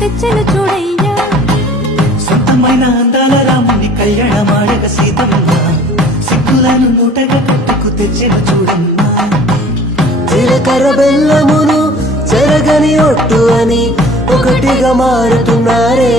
తెచ్చెను చూడయ్యా. సొంతమైన అందాల రాముని కళ్యాణమాడగ సీతమ్మ సిగ్గులను మూటగా కట్టుకు తెచ్చెను చూడమ్మా. జీలకర్ర బెల్లమును చెరగని ఒట్టు అని ఒకటిగా మారుతున్నారే.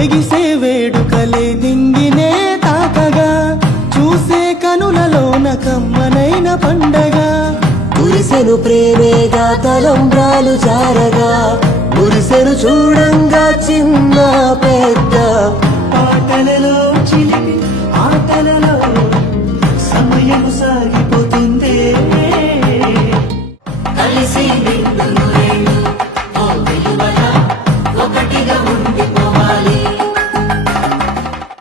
ఎగిసే వేడుకలే నింగినే తాకగా చూసే కనులలోన కమ్మనైన పండగ. మురిసెను ప్రేమేగా తలంబ్రాలు జారగా మురిసెను చూడంగా చిన్న పెద్ద